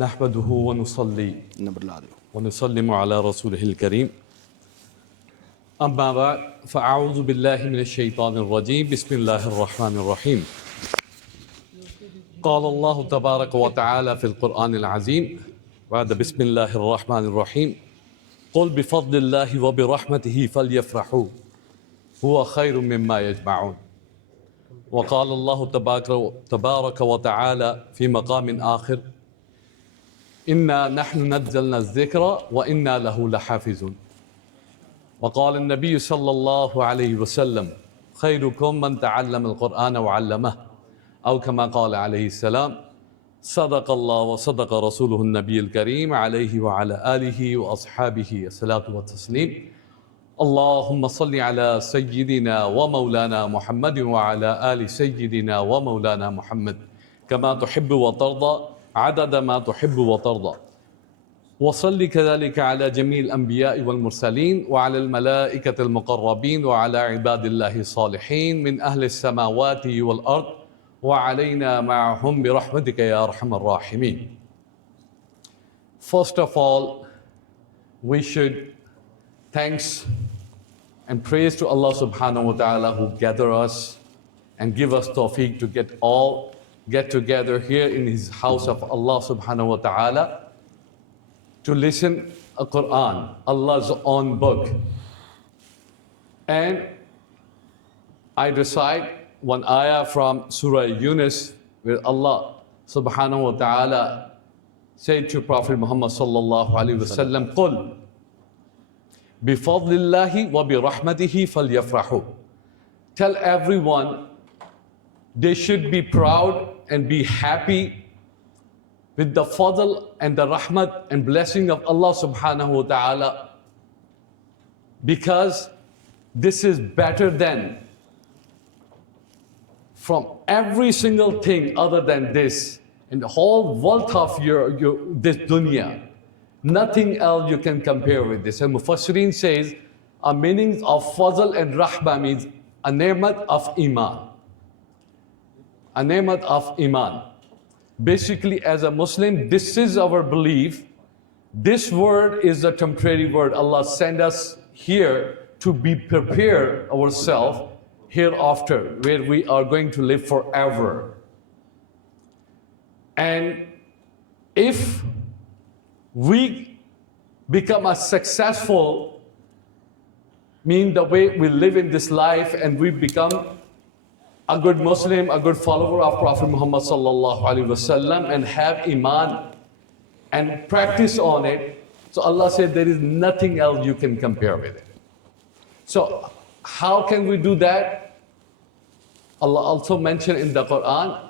نحمده ونصلي ونسلم على رسوله الكريم أما بعد فأعوذ بالله من الشيطان الرجيم بسم الله الرحمن الرحيم قال الله تبارك وتعالى في القرآن العظيم بعد بسم الله الرحمن الرحيم قل بفضل الله وبرحمته فليفرحوا هو خير مما يجمعون وقال الله تبارك وتعالى في مقام آخر إنا نحن نزلنا الذكر وإنا له لحافظون وقال النبي صلى الله عليه وسلم خيركم من تعلم القرآن وعلمه أو كما قال عليه السلام صدق الله وصدق رسوله النبي الكريم عليه وعلى آله وأصحابه الصلاة والتسليم اللهم صل على سيدنا ومولانا محمد وعلى آل سيدنا ومولانا محمد كما تحب وترضى عدد ما تحب وترضى وصل كذلك على جميع الأنبياء والمرسلين وعلى الملائكة المقربين وعلى عباد الله الصالحين من أهل السماوات والأرض وعلينا معهم برحمتك يا أرحم الراحمين. First of all, we should thanks and praise to Allah subhanahu wa ta'ala who gather us and give us tawfiq to get together here in his house of Allah subhanahu wa ta'ala to listen a Quran, Allah's own book. And I recite one ayah from Surah Yunus where Allah subhanahu wa ta'ala said to Prophet Muhammad sallallahu alayhi wa sallam, قُلْ بِفَضْلِ اللَّهِ وَبِرَحْمَتِهِ فَلْيَفْرَحُوا. Tell everyone they should be proud and be happy with the fadl and the rahmat and blessing of Allah subhanahu wa ta'ala, because this is better than from every single thing other than this in the whole wealth of this dunya. Nothing else you can compare with this. And Mufassirin says a meaning of fadl and rahmah means a ni'mat of iman. A ni'mat of iman. Basically, as a Muslim, this is our belief. This word is a temporary word. Allah sent us here to be prepared ourselves hereafter, where we are going to live forever. And if we become a successful, mean the way we live in this life, and we become a good Muslim, a good follower of Prophet Muhammad sallallahu alaihi wasallam, and have iman and practice on it. So Allah said there is nothing else you can compare with it. So how can we do that? Allah also mentioned in the Quran,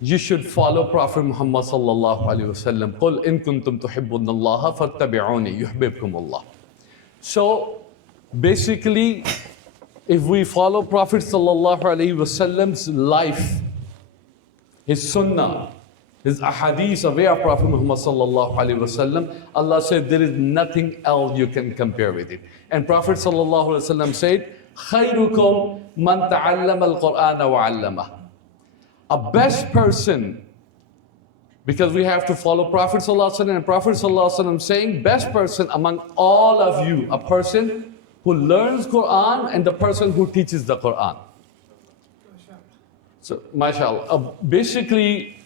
you should follow Prophet Muhammad sallallahu alaihi wasallam. قُلْ إِن كُنْتُمْ تُحِبُّونَ اللَّهَ فَاتَّبِعُونِي يُحْبِبْكُمُ اللَّهُ. So basically, if we follow Prophet sallallahu alaihi wasallam's life, his sunnah, his ahadith, away of Prophet Muhammad sallallahu alaihi wasallam, Allah said there is nothing else you can compare with it. And Prophet sallallahu alaihi wasallam said, خَيْرُكُمْ مَنْ تَعَلَّمَ الْقُرْآنَ وَعَلَّمَهُ. A best person, because we have to follow Prophet sallallahu alaihi wasallam, and Prophet sallallahu alaihi wasallam saying, best person among all of you, a person who learns Quran and the person who teaches the Quran. So, mashallah. Basically,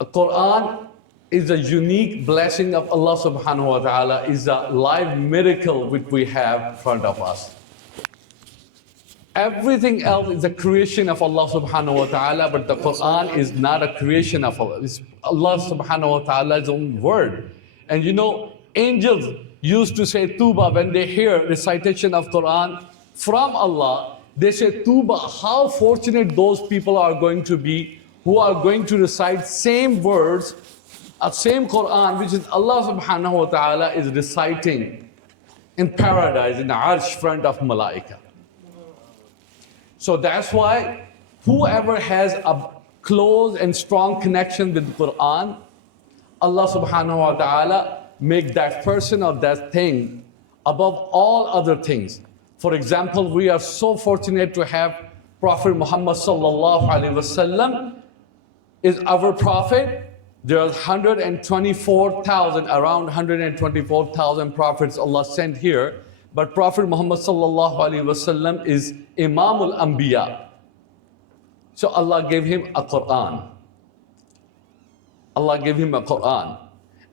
a Quran is a unique blessing of Allah subhanahu wa ta'ala, is a live miracle which we have in front of us. Everything else is a creation of Allah subhanahu wa ta'ala, but the Quran is not a creation of Allah. It's Allah subhanahu wa ta'ala's own word. And you know, angels used to say Tuba when they hear recitation of Quran from Allah. They say Tuba, how fortunate those people are going to be who are going to recite same words, same Quran, which is Allah subhanahu wa ta'ala is reciting in paradise, in the arsh front of malaika. So that's why whoever has a close and strong connection with the Quran, Allah subhanahu wa ta'ala make that person or that thing above all other things. For example, we are so fortunate to have Prophet Muhammad sallallahu alaihi wasallam is our prophet, There are 124,000, around 124,000 prophets Allah sent here. But Prophet Muhammad sallallahu alaihi wasallam is Imam al-Anbiya. So Allah gave him a Quran. Allah gave him a Quran.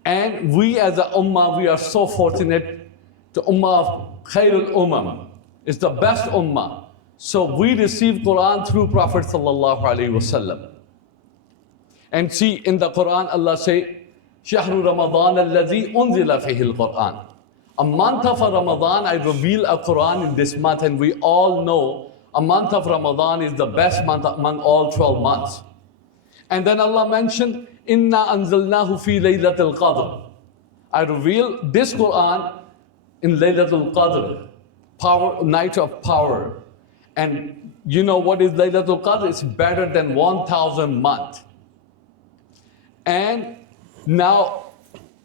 And we as a ummah, we are so fortunate to ummah of Khairul Ummah. It's the best ummah. So we receive Quran through Prophet sallallahu alaihi wasallam. And see in the Quran Allah say, Shahru Ramadan alladhi unzila fihi al-Quran. A month of Ramadan, I reveal a Quran in this month, and we all know a month of Ramadan is the best month among all 12 months. And then Allah mentioned, Inna anzalnahu fi laylatul qadr. I reveal this Quran in Laylatul Qadr, power, night of power. And you know what is Laylatul Qadr? It's better than 1,000 months. And now,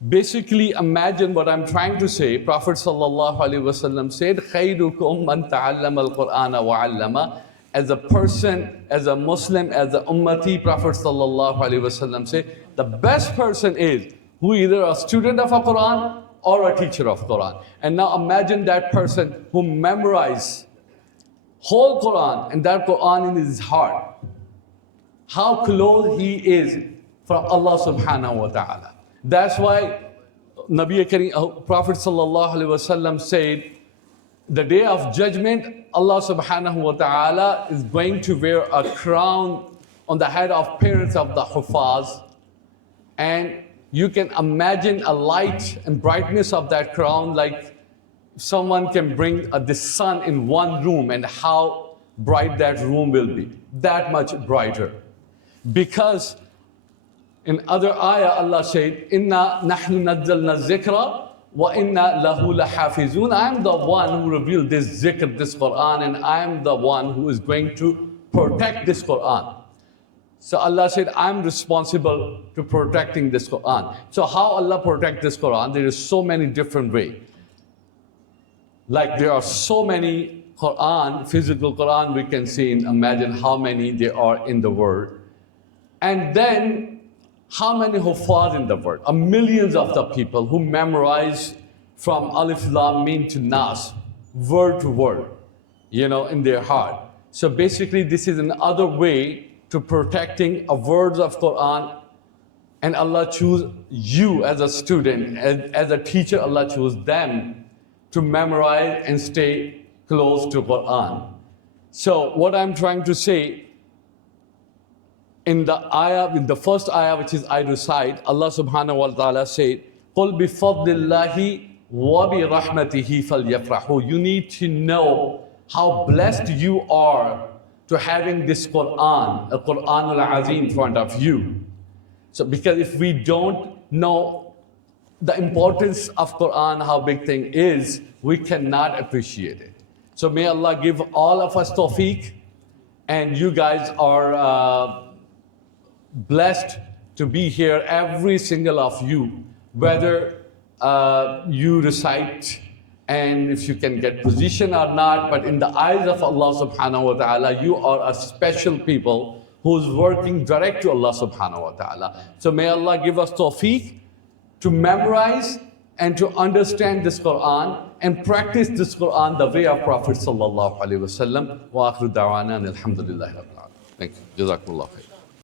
basically imagine what I'm trying to say. Prophet sallallahu alaihi wasallam said, "Khayrukum man ta'allama al-Qur'ana wa 'allama." As a person, as a Muslim, as a ummati, Prophet sallallahu alaihi wasallam said, the best person is who either a student of a Quran or a teacher of Quran. And now imagine that person who memorized whole Quran and that Quran in his heart. How close he is from Allah subhanahu wa ta'ala. That's why Nabi Kareem, Prophet sallallahu alaihi wasallam said, the day of judgment, Allah subhanahu wa ta'ala is going to wear a crown on the head of parents of the Hufaz. And you can imagine a light and brightness of that crown, like someone can bring the sun in one room, and how bright that room will be. That much brighter. Because in other ayah, Allah said, Inna nahnu nazzalna zikra wa inna lahu lahafizun. I am the one who revealed this zikr, this Quran, and I am the one who is going to protect this Quran. So Allah said, I'm responsible to protecting this Quran. So how Allah protect this Quran? There is so many different ways. Like there are so many Quran, physical Quran we can see, and imagine how many there are in the world. And then how many Hufaz in the world? Millions of the people who memorize from Alif Lam Mim to Nas, word to word, in their heart. So basically this is another way to protecting a words of Quran. And Allah choose you as a student, as a teacher, Allah choose them to memorize and stay close to Quran. So what I'm trying to say, in the ayah, in the first ayah, which is I recite, Allah subhanahu wa ta'ala said, قُلْ بِفَضْلِ اللَّهِ وَبِرَحْمَتِهِ فَلْيَفْرَحُوا. You need to know how blessed you are to having this Quran, a Quran al-Azim in front of you. So because if we don't know the importance of Quran, how big thing is, we cannot appreciate it. So may Allah give all of us tawfiq, and you guys are blessed to be here, every single of you, whether you recite and if you can get position or not, but in the eyes of Allah subhanahu wa ta'ala, you are a special people who's working direct to Allah subhanahu wa ta'ala. So may Allah give us tawfiq to memorize and to understand this Quran and practice this Quran the way of Prophet sallallahu alaihi wasallam. Wa akhiru da'wana alhamdulillahi rabbil alamin. Thank you. Jazakumullah khair.